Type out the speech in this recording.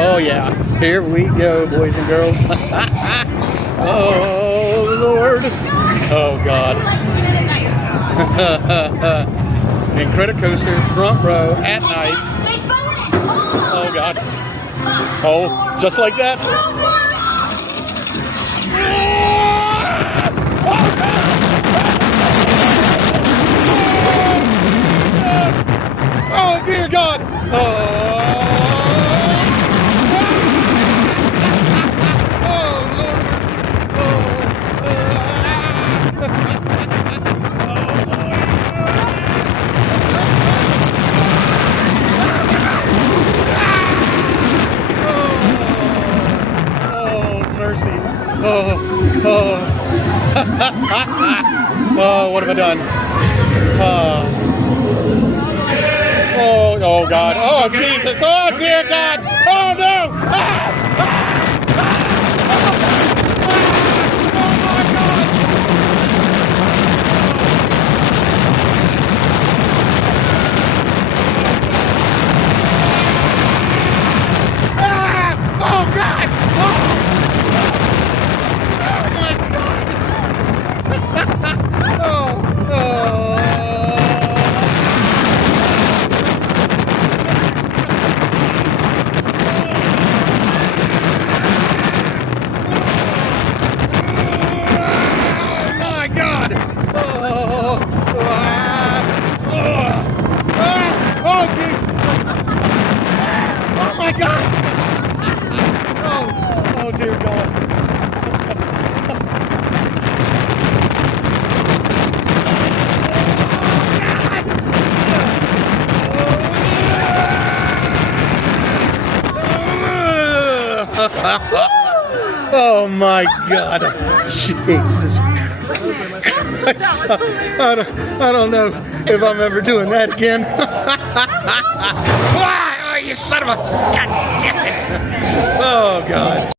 Oh yeah, here we go, boys and girls. Oh Lord. Oh God. Incredicoaster, front row at night. Oh God. Oh, just like that. Oh dear God. Oh, what have I done? Oh God. Oh, Jesus. Oh, dear God. Oh, no. Oh, God. Oh dear God. Oh my God. Jesus Christ. I don't know if I'm ever doing that again. Oh, you son of a... God damn it. Oh God.